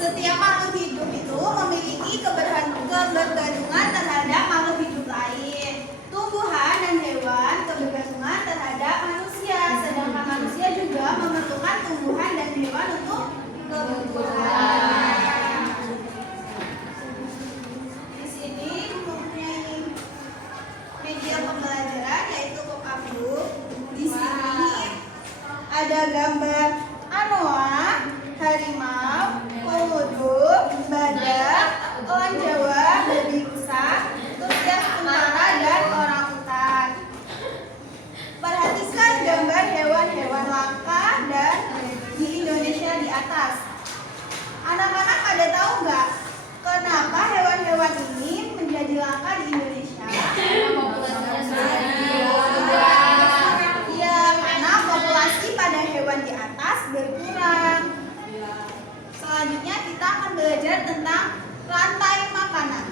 Setiap makhluk hidup itu memiliki kebergantungan terhadap makhluk hidup lain. Tumbuhan dan hewan kebergantungan terhadap manusia, sedangkan manusia juga memerlukan tumbuhan dan hewan untuk kebutuhan. Di sini mempunyai media pembelajaran yaitu pokabulary. Di sini ada gambar anoa, harimau, komodo, badak, elang Jawa, babi rusa, tusias kuntara, dan orangutan. Perhatikan gambar hewan-hewan langka dan di Indonesia di atas. Anak-anak pada tahu nggak kenapa hewan-hewan ini menjadi langka di Indonesia? Ya, karena populasi pada hewan di atas berkurang. Selanjutnya kita akan belajar tentang rantai makanan.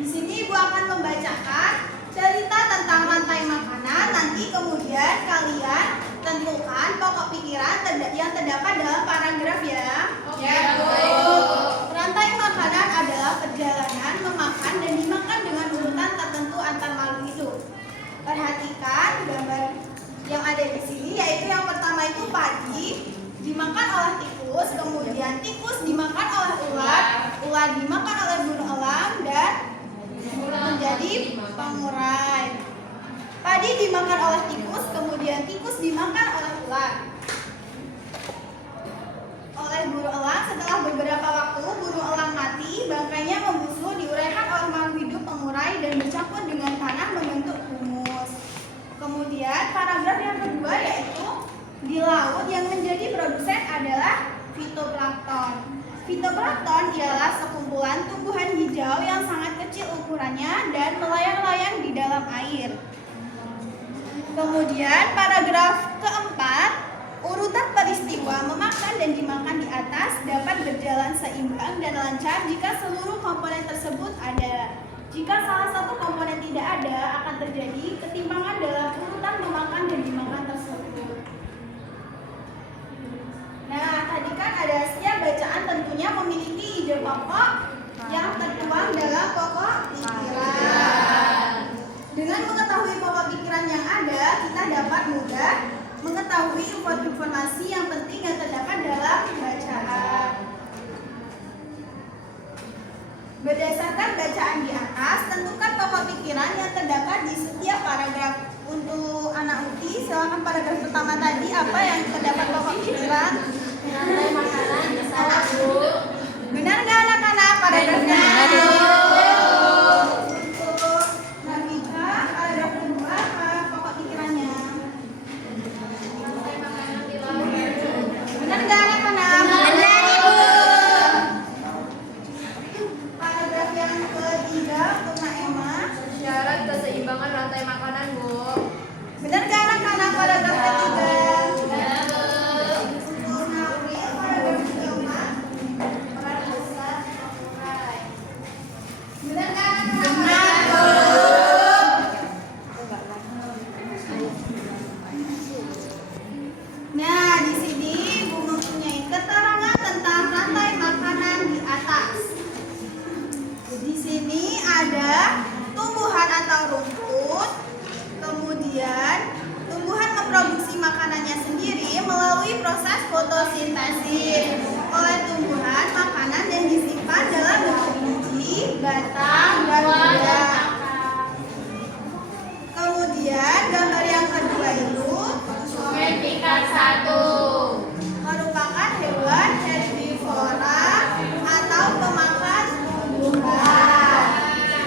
Di sini Ibu akan membacakan cerita tentang rantai makanan. Nanti kemudian kalian tentukan pokok pikiran yang terdapat dalam paragraf ya. Ya, Bu. Rantai makanan adalah perjalanan memakan dan dimakan dengan urutan tertentu antar makhluk hidup. Perhatikan gambar yang ada di sini, yaitu yang pertama itu padi dimakan oleh tikus, kemudian tikus dimakan oleh ular, ular dimakan oleh burung elang, dan menjadi pengurai. Padi dimakan oleh tikus, kemudian tikus dimakan oleh ular, oleh burung elang. Setelah beberapa waktu burung elang mati, bangkainya membusuk, diuraikan oleh makhluk hidup pengurai dan bercampur dengan tanah membentuk humus. Kemudian paragraf yang kedua yaitu di laut yang menjadi produsen adalah fitoplankton. Fitoplankton ialah sekumpulan tumbuhan hijau yang sangat kecil ukurannya dan melayang-layang di dalam air. Kemudian paragraf keempat, urutan peristiwa memakan dan dimakan di atas dapat berjalan seimbang dan lancar jika seluruh komponen tersebut ada. Jika salah satu komponen tidak ada, akan terjadi ketimpangan dalam urutan memakan dan dimakan tersebut. Nah, tadi kan ada setiap bacaan tentunya memiliki ide pokok yang tertuang dalam pokok pikiran. Dengan mengetahui pokok pikiran yang ada, kita dapat mudah mengetahui informasi yang penting yang terdapat dalam bacaan. Berdasarkan bacaan di atas, tentukan pokok pikiran yang terdapat di setiap paragraf. Untuk anak uti, silakan paragraf pertama tadi apa yang terdapat pokok pikiran? Rantai makanan salah, Bu. Benar nggak anak-anak paragrafnya? Untuk Nabika, paragraf kedua apa pokok pikirannya? Rantai makanan di laut. Benar nggak anak-anak? Benar, Ibu. Paragraf yang ketiga untuk Naema. Syarat keseimbangan rantai makanan, Bu. Benar nggak anak-anak paragraf ketiga? Ya, Bu. Untuk Nauril, paragraf keempat. Peran besar pengurai. Benar nggak anak-anak? Benar, Bu. Nah, di sini Ibu mempunyai keterangan tentang rantai makanan di atas. Di sini ada tumbuhan atau rumput, kemudian tumbuhan memproduksi makanannya sendiri melalui proses fotosintesis. Oleh tumbuhan, makanan yang disimpan dalam bentuk biji, batang, dan buah. Kemudian gambar yang kedua itu Konsumen tingkat 1. merupakan hewan herbivora atau pemakan tumbuhan.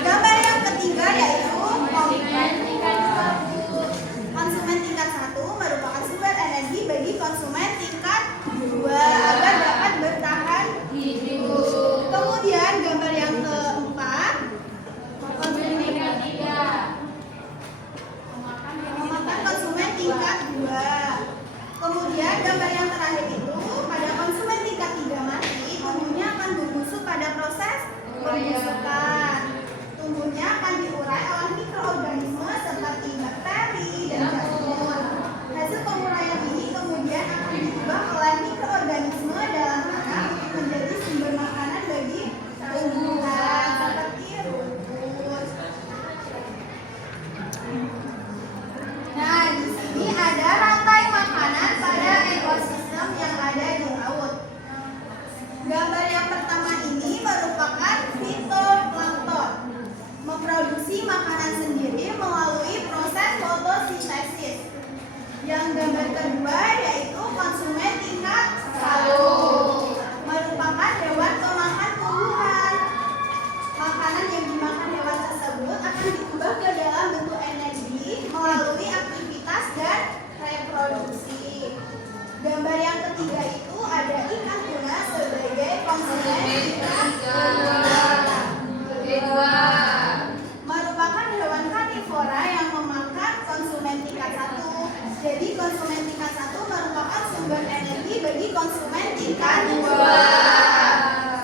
Gambar yang ketiga yaitu Konsumen tingkat 2. konsumen tingkat 1 merupakan sumber energi bagi konsumen tingkat 2 agar dapat bertahan Hidup. Kemudian gambar yang keempat, Konsumen tingkat 3. memakan konsumen tingkat 2. Kemudian gambar yang terakhir itu pada konsumen tingkat 3 mati, tumbuhnya akan membusuk pada proses pembusukan. Tumbuhnya akan diurai oleh mikroorganisme seperti bakteri dan jamur. Hasil penguraian ini kemudian akan diubah oleh mikroorganisme dalam tanah untuk menjadi sumber Yang gambar kedua yaitu konsumen tingkat 1, merupakan hewan pemakan tumbuhan. Makanan yang dimakan hewan tersebut akan diubah ke dalam bentuk energi melalui aktivitas dan reproduksi. Gambar yang ketiga itu ada ikan tuna sebagai konsumen tingkat 2. Merupakan hewan karnivora yang memakan konsumen tingkat 1. Jadi konsumen tingkat 1 merupakan sumber energi bagi konsumen tingkat 2.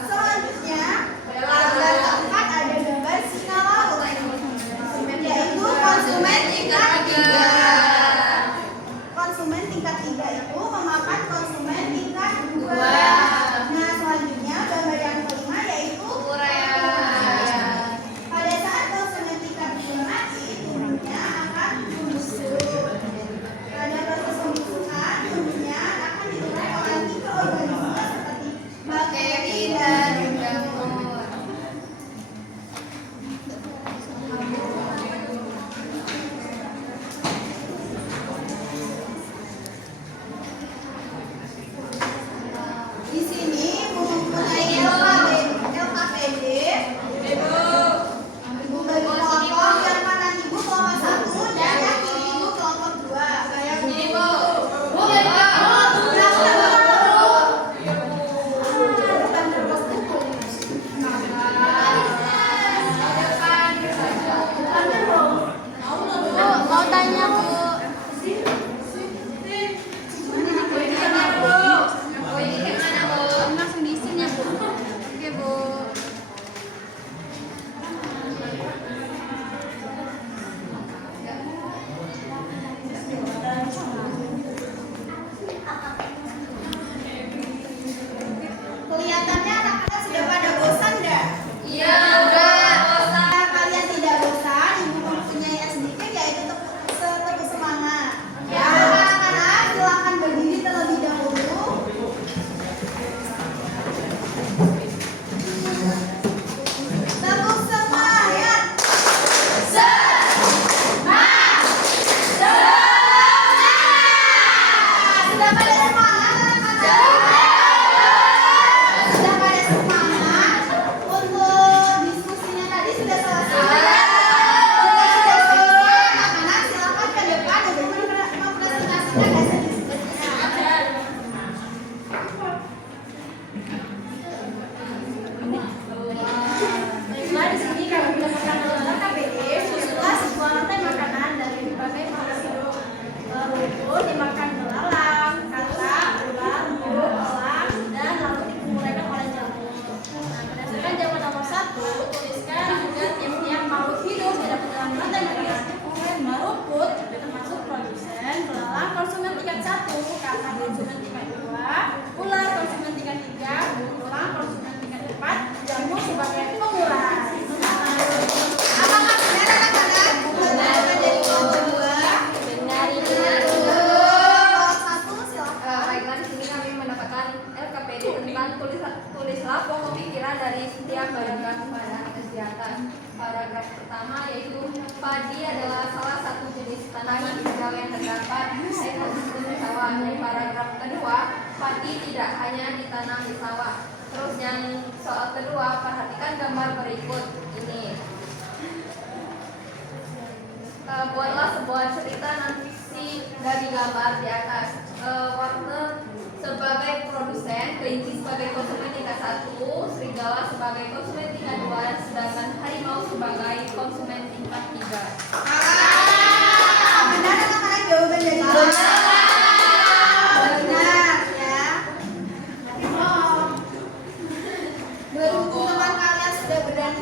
Selanjutnya, gambar keempat ada gambar singa laut, yaitu konsumen tingkat 3. Konsumen tingkat 3 itu memakan konsumen tingkat 2. Nah, selanjutnya gambar yang kelima yaitu pada saat konsumen tingkat 2 mati, tubuhnya akan membusuk. Pada proses pembusukan, tubuhnya akan diurai oleh mikroorganisme seperti bakteri dan jamur. Di sini mempunyai LKPD. Ibu bagi kelompok yang kanan ibu kelompok 1 dan yang kiri ibu kelompok 2. Mau tanya Bu. Langsung di sini ya Bu. Oke Bu. Kelihatannya anak-anak sudah pada bosan dah? Iya. Jika kalian tidak bosan, ibu mempunyai sedikit yaitu tepuk semangat. Ya, anak-anak silakan berdiri terlebih dahulu. Tepuk semangat. Sudah pada semangat anak-anak? Sudah pada semangat? Untuk diskusinya tadi sudah selesai. Jika sudah selesai, anak-anak silakan ke depan untuk mempresentasikan hasil diskusinya. Baiklah, di sini kami berdasarkan data KPD adalah sebuah rantai makanan dari berbagai makhluk hidup. Rumput dimakan belalang, katak, ular, burung, elang, dan lalu dimulaikan oleh jamur. Nah, berdasarkan jawaban nomor 1, tuliskan juga tiap-tiap makhluk hidup yang dapat dalam rantai makanan. Rumput termasuk produsen, belalang konsumen tingkat 1, katak konsumen tingkat 2, ular konsumen tingkat 3, burung konsumen tingkat 4, jamur sebagai pengurai. Apakah benar anak-anak? Benar menjadi kelompok 2? Benar. Kelompok 1 silakan. Baiklah, di sini kami mendapatkan LKPD tentang tulislah pokok pikiran dari setiap paragraf pada di atas. Paragraf pertama yaitu padi adalah salah satu jenis tanaman hijau yang terdapat ekosistem sawah. Dan paragraf kedua, padi tidak hanya ditanam di sawah. Terus yang soal kedua, perhatikan gambar berikut ini. Buatlah sebuah cerita non-fiksi dari gambar di atas. Warna sebagai produsen, kelinci sebagai konsumen tingkat 1, serigala sebagai konsumen tingkat 2, sedangkan harimau sebagai konsumen tingkat 3. Benar anak-anak jawaban dari benar ya. Berhubung teman kalian sudah berani